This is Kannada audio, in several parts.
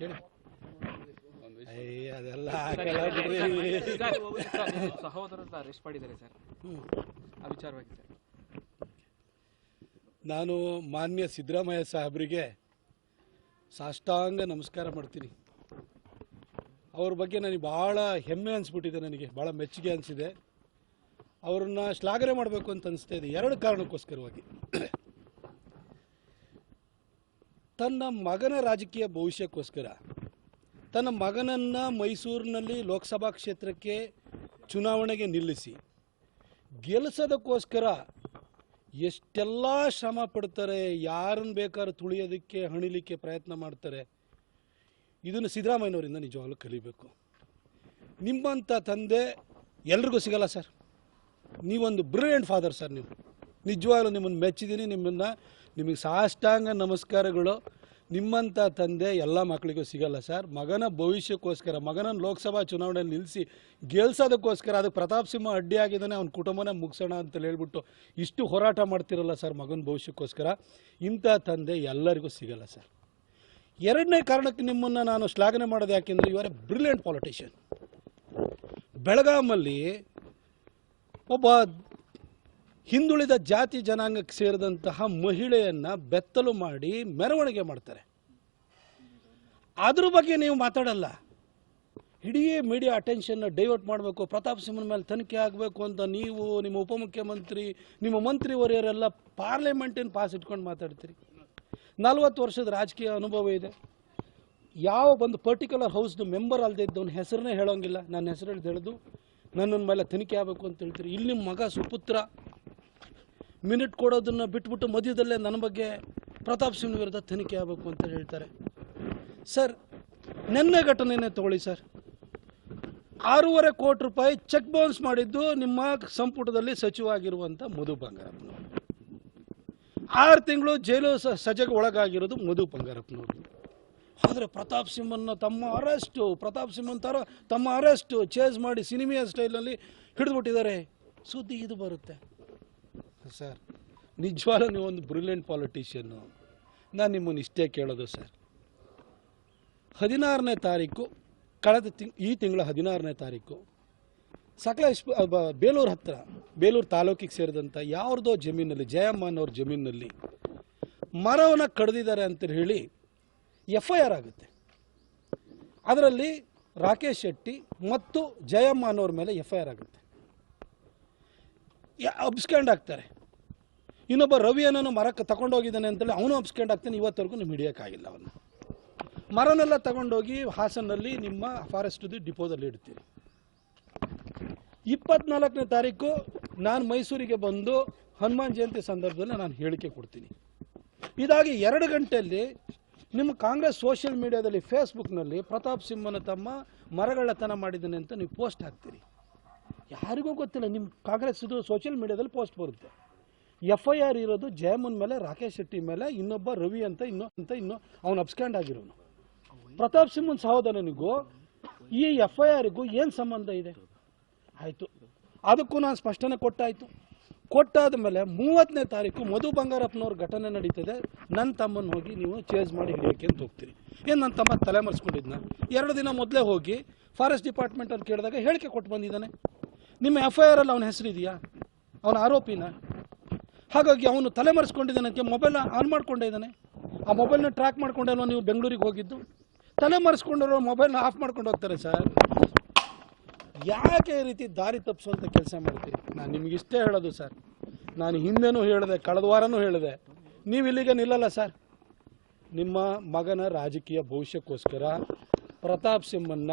ಕೇಳಿ. ಅದೆಲ್ಲ ಸಹೋದರರ ಅರೆಸ್ಟ್ ಮಾಡಿದ್ದಾರೆ ಸರ್, ಆ ವಿಚಾರವಾಗಿ ಸರ್. ನಾನು ಮಾನ್ಯ ಸಿದ್ದರಾಮಯ್ಯ ಸಾಹೇಬರಿಗೆ ಸಾಷ್ಟಾಂಗ ನಮಸ್ಕಾರ ಮಾಡ್ತೀನಿ. ಅವ್ರ ಬಗ್ಗೆ ನನಗೆ ಭಾಳ ಹೆಮ್ಮೆ ಅನಿಸ್ಬಿಟ್ಟಿದೆ, ನನಗೆ ಭಾಳ ಮೆಚ್ಚುಗೆ ಅನಿಸಿದೆ. ಅವ್ರನ್ನ ಶ್ಲಾಘನೆ ಮಾಡಬೇಕು ಅಂತ ಅನಿಸ್ತಾ ಇದೆ. ಎರಡು ಕಾರಣಕ್ಕೋಸ್ಕರವಾಗಿ. ತನ್ನ ಮಗನ ರಾಜಕೀಯ ಭವಿಷ್ಯಕ್ಕೋಸ್ಕರ ತನ್ನ ಮಗನನ್ನು ಮೈಸೂರಿನಲ್ಲಿ ಲೋಕಸಭಾ ಕ್ಷೇತ್ರಕ್ಕೆ ಚುನಾವಣೆಗೆ ನಿಲ್ಲಿಸಿ ಗೆಲ್ಲಿಸೋದಕ್ಕೋಸ್ಕರ ಎಷ್ಟೆಲ್ಲ ಶ್ರಮ ಪಡ್ತಾರೆ, ಯಾರನ್ನು ಬೇಕಾದ್ರೂ ತುಳಿಯೋದಕ್ಕೆ ಹಣಿಲಿಕ್ಕೆ ಪ್ರಯತ್ನ ಮಾಡ್ತಾರೆ. ಇದನ್ನು ಸಿದ್ದರಾಮಯ್ಯನವರಿಂದ ನಿಜವಾಗ್ಲೂ ಕಲಿಬೇಕು. ನಿಮ್ಮಂಥ ತಂದೆ ಎಲ್ರಿಗೂ ಸಿಗಲ್ಲ ಸರ್. ನೀವೊಂದು ಬ್ರಿಲಿಯಂಟ್ ಫಾದರ್ ಸರ್. ನೀವು ನಿಜವಾಗ್ಲೂ ನಿಮ್ಮನ್ನು ಮೆಚ್ಚಿದ್ದೀನಿ. ನಿಮಗೆ ಸಾಷ್ಟಾಂಗ ನಮಸ್ಕಾರಗಳು. ನಿಮ್ಮಂಥ ತಂದೆ ಎಲ್ಲ ಮಕ್ಕಳಿಗೂ ಸಿಗಲ್ಲ ಸರ್. ಮಗನ ಭವಿಷ್ಯಕ್ಕೋಸ್ಕರ, ಮಗನನ್ನು ಲೋಕಸಭಾ ಚುನಾವಣೆಯಲ್ಲಿ ನಿಲ್ಲಿಸಿ ಗೆಲ್ಸೋದಕ್ಕೋಸ್ಕರ, ಅದಕ್ಕೆ ಪ್ರತಾಪ್ ಸಿಂಹ ಅಡ್ಡಿಯಾಗಿದ್ದಾನೆ, ಅವ್ನ ಕುಟುಂಬನೇ ಮುಗಿಸೋಣ ಅಂತ ಹೇಳ್ಬಿಟ್ಟು ಇಷ್ಟು ಹೋರಾಟ ಮಾಡ್ತಿರಲ್ಲ ಸರ್ ಮಗನ ಭವಿಷ್ಯಕ್ಕೋಸ್ಕರ. ಇಂಥ ತಂದೆ ಎಲ್ಲರಿಗೂ ಸಿಗಲ್ಲ ಸರ್. ಎರಡನೇ ಕಾರಣಕ್ಕೆ ನಿಮ್ಮನ್ನು ನಾನು ಶ್ಲಾಘನೆ ಮಾಡೋದು ಯಾಕೆಂದರೆ you are a brilliant politician. ಬೆಳಗಾಮಲ್ಲಿ ಒಬ್ಬ ಹಿಂದುಳಿದ ಜಾತಿ ಜನಾಂಗಕ್ಕೆ ಸೇರಿದಂತಹ ಮಹಿಳೆಯನ್ನು ಬೆತ್ತಲು ಮಾಡಿ ಮೆರವಣಿಗೆ ಮಾಡ್ತಾರೆ. ಅದ್ರ ಬಗ್ಗೆ ನೀವು ಮಾತಾಡಲ್ಲ. ಇಡೀ ಮೀಡಿಯಾ ಅಟೆನ್ಷನ್ನ ಡೈವರ್ಟ್ ಮಾಡಬೇಕು, ಪ್ರತಾಪ್ ಸಿಂಹನ ಮೇಲೆ ತನಿಖೆ ಆಗಬೇಕು ಅಂತ ನೀವು, ನಿಮ್ಮ ಉಪಮುಖ್ಯಮಂತ್ರಿ, ನಿಮ್ಮ ಮಂತ್ರಿವರಿಯರೆಲ್ಲ ಪಾರ್ಲಿಮೆಂಟಿನ ಪಾಸ್ ಇಟ್ಕೊಂಡು ಮಾತಾಡ್ತೀರಿ. 40 ವರ್ಷದ ರಾಜಕೀಯ ಅನುಭವ ಇದೆ. ಯಾವ ಒಂದು ಪರ್ಟಿಕ್ಯುಲರ್ ಹೌಸ್ದು ಮೆಂಬರ್ ಅಲ್ಲದೆ ಇದ್ದವನ ಹೆಸರನ್ನೇ ಹೇಳೋಂಗಿಲ್ಲ. ನನ್ನ ಹೆಸರು ಹೇಳಿದು ನನ್ನ ಮೇಲೆ ತನಿಖೆ ಆಗಬೇಕು ಅಂತ ಹೇಳ್ತೀರಿ. ಇಲ್ಲಿ ನಿಮ್ಮ ಮಗ ಸುಪುತ್ರ ಮಿನಿಟ್ ಕೊಡೋದನ್ನು ಬಿಟ್ಬಿಟ್ಟು ಮಧ್ಯದಲ್ಲೇ ನನ್ನ ಬಗ್ಗೆ ಪ್ರತಾಪ್ ಸಿಂಹ ವಿರುದ್ಧ ತನಿಖೆ ಆಗಬೇಕು ಅಂತ ಹೇಳ್ತಾರೆ. ಸರ್, ನಿನ್ನೆ ಘಟನೆನೇ ತಗೊಳ್ಳಿ ಸರ್. 6.5 ಕೋಟಿ ರೂಪಾಯಿ ಚೆಕ್ ಬೌನ್ಸ್ ಮಾಡಿದ್ದು ನಿಮ್ಮ ಸಂಪುಟದಲ್ಲಿ ಸಚಿವ ಆಗಿರುವಂಥ ಮಧು ಬಂಗಾರಪ್ಪನವರು. 6 ತಿಂಗಳು ಜೈಲು ಸಜೆಗೆ ಒಳಗಾಗಿರೋದು ಮಧು ಬಂಗಾರಪ್ಪನವರು. ಆದರೆ ಪ್ರತಾಪ್ ಸಿಂಹನ ತಮ್ಮ ಅರೆಸ್ಟು ಚೇಸ್ ಮಾಡಿ ಸಿನಿಮಿಯಾ ಸ್ಟೈಲಲ್ಲಿ ಹಿಡಿದ್ಬಿಟ್ಟಿದ್ದಾರೆ. ಸುದ್ದಿ ಇದು ಬರುತ್ತೆ ಸರ್. ನಿಜವಾಗ್ಲೂ ನೀವು ಒಂದು ಬ್ರಿಲಿಯಂಟ್ ಪಾಲಿಟಿಷಿಯನ್ನು. ನಾನು ನಿಮ್ಮನ್ನು ಇಷ್ಟೇ ಕೇಳೋದು ಸರ್. 16ನೇ ತಾರೀಕು ಈ ತಿಂಗಳ 16ನೇ ತಾರೀಕು ಬೇಲೂರು ಹತ್ರ, ಬೇಲೂರು ತಾಲೂಕಿಗೆ ಸೇರಿದಂಥ ಯಾವ್ದೋ ಜಮೀನಲ್ಲಿ, ಜಯಮ್ಮ ಅನ್ನೋರ ಜಮೀನಿನಲ್ಲಿ ಮರವನ್ನು ಕಡ್ದಿದ್ದಾರೆ ಅಂತ ಹೇಳಿ FIR ಆಗುತ್ತೆ. ಅದರಲ್ಲಿ ರಾಕೇಶ್ ಶೆಟ್ಟಿ ಮತ್ತು ಜಯಮ್ಮ ಅನ್ನೋರ ಮೇಲೆ FIR ಆಗುತ್ತೆ. ಅಬ್ಸ್ಕ್ಯಾಂಡ್ ಆಗ್ತಾರೆ. ಇನ್ನೊಬ್ಬ ರವಿಯನ್ನು ಮರಕ್ಕೆ ತಗೊಂಡೋಗಿದ್ದಾನೆ ಅಂತೇಳಿ ಅವನು ಅಬ್ಸ್ಕ್ಯಾಂಡ್ ಆಗ್ತಾನೆ. ಇವತ್ತವರೆಗೂ ನಿಮ್ಗೆ ಹಿಡಿಯೋಕ್ಕಾಗಿಲ್ಲ. ಅವನು ಮರನೆಲ್ಲ ತಗೊಂಡೋಗಿ ಹಾಸನಲ್ಲಿ ನಿಮ್ಮ ಫಾರೆಸ್ಟ್ ಡಿಪೋದಲ್ಲಿ ಇಡ್ತೀರಿ. 24ನೇ ತಾರೀಕು ನಾನು ಮೈಸೂರಿಗೆ ಬಂದು ಹನುಮಾನ್ ಜಯಂತಿ ಸಂದರ್ಭದಲ್ಲಿ ನಾನು ಹೇಳಿಕೆ ಕೊಡ್ತೀನಿ. ಇದಾಗಿ 2 ಗಂಟೆಯಲ್ಲಿ ನಿಮ್ಮ ಕಾಂಗ್ರೆಸ್ ಸೋಷಿಯಲ್ ಮೀಡಿಯಾದಲ್ಲಿ, ಫೇಸ್ಬುಕ್ನಲ್ಲಿ ಪ್ರತಾಪ್ ಸಿಂಹನ ತಮ್ಮ ಮರಗಳತನ ಮಾಡಿದ್ದಾನೆ ಅಂತ ನೀವು ಪೋಸ್ಟ್ ಹಾಕ್ತೀರಿ. ಯಾರಿಗೂ ಗೊತ್ತಿಲ್ಲ. ನಿಮ್ಮ ಕಾಂಗ್ರೆಸ್ ಸೋಷಿಯಲ್ ಮೀಡಿಯಾದಲ್ಲಿ ಪೋಸ್ಟ್ ಬರುತ್ತೆ. FIR ಇರೋದು ಜಯಮನ್ ಮೇಲೆ, ರಾಕೇಶ್ ಶೆಟ್ಟಿ ಮೇಲೆ, ಇನ್ನೊಬ್ಬ ರವಿ ಅಂತ ಇನ್ನೂ ಅವನು ಅಬ್ಸ್ಕ್ಯಾಂಡ್ ಆಗಿರೋನು. ಪ್ರತಾಪ್ ಸಿಂಹನ ಸಹೋದರನಿಗೂ ಈ FIRಗೂ ಏನು ಸಂಬಂಧ ಇದೆ? ಆಯಿತು, ಅದಕ್ಕೂ ನಾನು ಸ್ಪಷ್ಟನೆ ಕೊಟ್ಟಾದ ಮೇಲೆ 30ನೇ ತಾರೀಕು ಮಧು ಬಂಗಾರಪ್ಪನವ್ರ ಘಟನೆ ನಡೀತದೆ. ನನ್ನ ತಮ್ಮನ ಹೋಗಿ ನೀವು ಚೇಸ್ ಮಾಡಿ ಹಿಡಿಯೋಕೆ ಅಂತ ಹೋಗ್ತೀರಿ. ಏನು ನನ್ನ ತಮ್ಮ ತಲೆ ಮರೆಸ್ಕೊಂಡಿದ್ನ? 2 ದಿನ ಮೊದಲೇ ಹೋಗಿ ಫಾರೆಸ್ಟ್ ಡಿಪಾರ್ಟ್ಮೆಂಟಲ್ಲಿ ಕೇಳಿದಾಗ ಹೇಳಿಕೆ ಕೊಟ್ಟು ಬಂದಿದ್ದಾನೆ. ನಿಮ್ಮ FIRಲ್ಲಿ ಅವನ ಹೆಸರಿದೆಯಾ? ಅವನ ಆರೋಪಿನ? ಹಾಗಾಗಿ ಅವನು ತಲೆ ಮರೆಸ್ಕೊಂಡಿದ್ದಾನೆ. ಮೊಬೈಲ್ ಆನ್ ಮಾಡ್ಕೊಂಡೇ ಇದ್ದಾನೆ. ಆ ಮೊಬೈಲ್ನ ಟ್ರ್ಯಾಕ್ ಮಾಡ್ಕೊಂಡಲ್ವ ನೀವು ಬೆಂಗಳೂರಿಗೆ ಹೋಗಿದ್ದು? ತಲೆ ಮರೆಸ್ಕೊಂಡಿರೋ ಮೊಬೈಲ್ನ ಆಫ್ ಮಾಡ್ಕೊಂಡು ಹೋಗ್ತಾರೆ ಸರ್. ಯಾಕೆ ಈ ರೀತಿ ದಾರಿ ತಪ್ಪಿಸುವಂಥ ಕೆಲಸ ಮಾಡ್ತೀರಿ? ನಾನು ನಿಮಗಿಷ್ಟೇ ಹೇಳೋದು ಸರ್. ನಾನು ಹಿಂದೆನೂ ಹೇಳಿದೆ, ಕಳೆದ ವಾರನೂ ಹೇಳಿದೆ, ನೀವು ಇಲ್ಲಿಗೆ ನಿಲ್ಲಲ್ಲ ಸರ್. ನಿಮ್ಮ ಮಗನ ರಾಜಕೀಯ ಭವಿಷ್ಯಕ್ಕೋಸ್ಕರ ಪ್ರತಾಪ್ ಸಿಂಹನ್ನ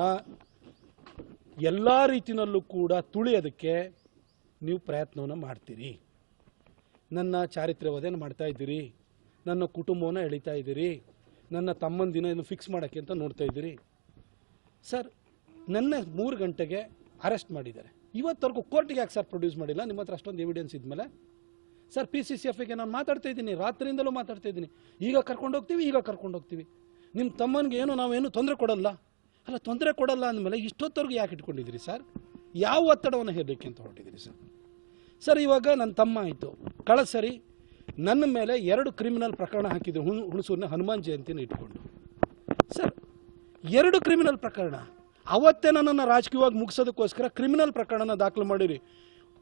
ಎಲ್ಲ ರೀತಿಯಲ್ಲೂ ಕೂಡ ತುಳಿಯೋದಕ್ಕೆ ನೀವು ಪ್ರಯತ್ನವನ್ನು ಮಾಡ್ತೀರಿ. ನನ್ನ ಚಾರಿತ್ರ್ಯ ವಧೆಯನ್ನು ಮಾಡ್ತಾ ಇದ್ದೀರಿ, ನನ್ನ ಕುಟುಂಬವನ್ನು ಎಳಿತಾ ಇದ್ದೀರಿ, ನನ್ನ ತಮ್ಮನ ದಿನ ಇನ್ನು ಫಿಕ್ಸ್ ಮಾಡೋಕ್ಕೆ ಅಂತ ನೋಡ್ತಾ ಇದ್ದೀರಿ ಸರ್. ನೆನ್ನೆ 3 ಗಂಟೆಗೆ ಅರೆಸ್ಟ್ ಮಾಡಿದ್ದಾರೆ. ಇವತ್ತವರೆಗೂ ಕೋರ್ಟಿಗೆ ಯಾಕೆ ಸರ್ ಪ್ರೊಡ್ಯೂಸ್ ಮಾಡಿಲ್ಲ? ನಿಮ್ಮ ಹತ್ರ ಅಷ್ಟೊಂದು ಎವಿಡೆನ್ಸ್ ಇದ್ಮೇಲೆ ಸರ್. PCCFಗೆ ನಾನು ಮಾತಾಡ್ತಾ ಇದ್ದೀನಿ, ರಾತ್ರಿಯಿಂದಲೂ ಮಾತಾಡ್ತಾ ಇದ್ದೀನಿ. ಈಗ ಕರ್ಕೊಂಡು ಹೋಗ್ತೀವಿ. ನಿಮ್ಮ ತಮ್ಮನಿಗೆ ನಾವೇನು ತೊಂದರೆ ಕೊಡಲ್ಲ. ಅಲ್ಲ, ತೊಂದರೆ ಕೊಡಲ್ಲ ಅಂದಮೇಲೆ ಇಷ್ಟೊತ್ತವರೆಗೂ ಯಾಕೆ ಇಟ್ಕೊಂಡಿದ್ದೀರಿ ಸರ್? ಯಾವ ಒತ್ತಡವನ್ನು ಹೇಳಲಿಕ್ಕೆ ಅಂತ ಹೊರಟಿದ್ದೀರಿ ಸರ್? ಸರ್, ಇವಾಗ ನನ್ನ ತಮ್ಮ ಆಯಿತು, ಕಳೆದ ಸರಿ ನನ್ನ ಮೇಲೆ 2 ಕ್ರಿಮಿನಲ್ ಪ್ರಕರಣ ಹಾಕಿದ್ರು ಹುಣಸೂರಿನ ಹನುಮಾನ್ ಜಯಂತಿನ ಇಟ್ಕೊಂಡು. ಸರ್, 2 ಕ್ರಿಮಿನಲ್ ಪ್ರಕರಣ. ಅವತ್ತೇ ನನ್ನನ್ನು ರಾಜಕೀಯವಾಗಿ ಮುಗಿಸೋದಕ್ಕೋಸ್ಕರ ಕ್ರಿಮಿನಲ್ ಪ್ರಕರಣನ ದಾಖಲು ಮಾಡಿರಿ.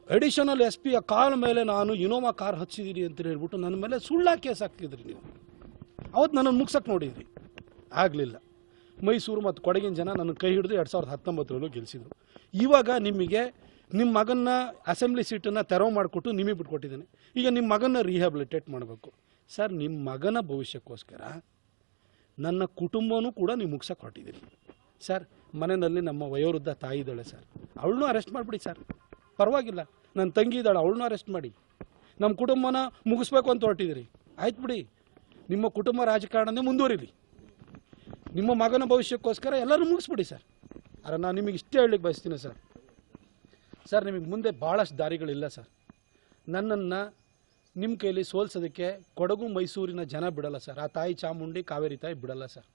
ಅಡಿಷನಲ್ SP ಕಾಲ ಮೇಲೆ ನಾನು ಇನೋವಾ ಕಾರ್ ಹಚ್ಚಿದ್ದೀರಿ ಅಂತ ಹೇಳ್ಬಿಟ್ಟು ನನ್ನ ಮೇಲೆ ಸುಳ್ಳ ಕೇಸ್ ಹಾಕ್ತಿದ್ರಿ ನೀವು. ಅವತ್ತು ನನ್ನನ್ನು ಮುಗ್ಸಕ್ಕೆ ನೋಡಿದ್ರಿ, ಆಗಲಿಲ್ಲ. ಮೈಸೂರು ಮತ್ತು ಕೊಡಗಿನ ಜನ ನನ್ನ ಕೈ ಹಿಡಿದು 2019ರಲ್ಲೂ ಗೆಲ್ಲಿಸಿದ್ರು. ಇವಾಗ ನಿಮಗೆ ನಿಮ್ಮ ಮಗನ್ನ ಅಸೆಂಬ್ಲಿ ಸೀಟನ್ನು ತೆರವು ಮಾಡಿಕೊಟ್ಟು ನಿಮಗೆ ಬಿಟ್ಕೊಟ್ಟಿದ್ದೇನೆ. ಈಗ ನಿಮ್ಮ ಮಗನ್ನ ರಿಹ್ಯಾಬಿಲಿಟೇಟ್ ಮಾಡಬೇಕು ಸರ್. ನಿಮ್ಮ ಮಗನ ಭವಿಷ್ಯಕ್ಕೋಸ್ಕರ ನನ್ನ ಕುಟುಂಬನೂ ಕೂಡ ನೀವು ಮುಗ್ಸಕ್ಕೆ ಹೊರಟಿದ್ದೀರಿ ಸರ್. ಮನೆಯಲ್ಲಿ ನಮ್ಮ ವಯೋವೃದ್ಧ ತಾಯಿ ಇದ್ದಾಳೆ ಸರ್, ಅವಳನ್ನೂ ಅರೆಸ್ಟ್ ಮಾಡಿಬಿಡಿ ಸರ್, ಪರವಾಗಿಲ್ಲ. ನನ್ನ ತಂಗಿ ಇದ್ದಾಳೆ, ಅವಳನ್ನೂ ಅರೆಸ್ಟ್ ಮಾಡಿ. ನಮ್ಮ ಕುಟುಂಬನ ಮುಗಿಸ್ಬೇಕು ಅಂತ ಹೊರಟಿದ್ದೀರಿ, ಆಯ್ತು ಬಿಡಿ. ನಿಮ್ಮ ಕುಟುಂಬ ರಾಜಕಾರಣನೇ ಮುಂದುವರಿಲಿ. ನಿಮ್ಮ ಮಗನ ಭವಿಷ್ಯಕ್ಕೋಸ್ಕರ ಎಲ್ಲರೂ ಮುಗಿಸ್ಬಿಡಿ ಸರ್. ಆದರೆ ನಾನು ನಿಮಗೆ ಇಷ್ಟೇ ಹೇಳಲಿಕ್ಕೆ ಬಯಸ್ತೀನಿ ಸರ್. ಸರ್, ನಿಮಗೆ ಮುಂದೆ ಭಾಳಷ್ಟು ದಾರಿಗಳಿಲ್ಲ ಸರ್. ನನ್ನನ್ನು ನಿಮ್ಮ ಕೈಲಿ ಸೋಲ್ಸೋದಕ್ಕೆ ಕೊಡಗು ಮೈಸೂರಿನ ಜನ ಬಿಡಲ್ಲ ಸರ್. ಆ ತಾಯಿ ಚಾಮುಂಡಿ ಕಾವೇರಿ ತಾಯಿ ಬಿಡಲ್ಲ ಸರ್.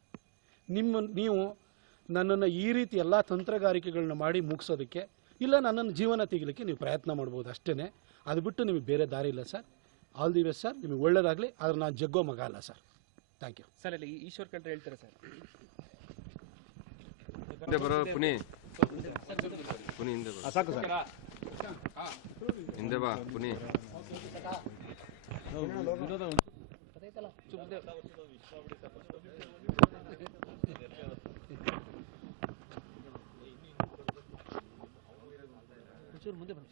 ನೀವು ನನ್ನನ್ನು ಈ ರೀತಿ ಎಲ್ಲ ತಂತ್ರಗಾರಿಕೆಗಳನ್ನ ಮಾಡಿ ಮುಗಿಸೋದಕ್ಕೆ, ಇಲ್ಲ ನನ್ನನ್ನು ಜೀವನ ತೆಗಿಲಿಕ್ಕೆ ನೀವು ಪ್ರಯತ್ನ ಮಾಡ್ಬೋದು ಅಷ್ಟೇ. ಅದು ಬಿಟ್ಟು ನಿಮಗೆ ಬೇರೆ ದಾರಿ ಇಲ್ಲ sir. All the best sir, ನಿಮಗೆ ಒಳ್ಳೇದಾಗಲಿ. ಆದರೆ ನಾನು ಜಗ್ಗೋ ಮಗ ಅಲ್ಲ ಸರ್. Thank you sir. ಅಲ್ಲಿ ಈಶ್ವರ್ ಖಂಡ್ರೆ ಹೇಳ್ತಾರೆ ಸರ್. ಬರೋ ಪುನಿ ಹಿಂದೆ ಬಾ, ಸಾಕು ಸರ್. ಹಿಂದೆ ಬಾ ಪುನಿ. ಮುಂದೆ ಬನ್ನಿ.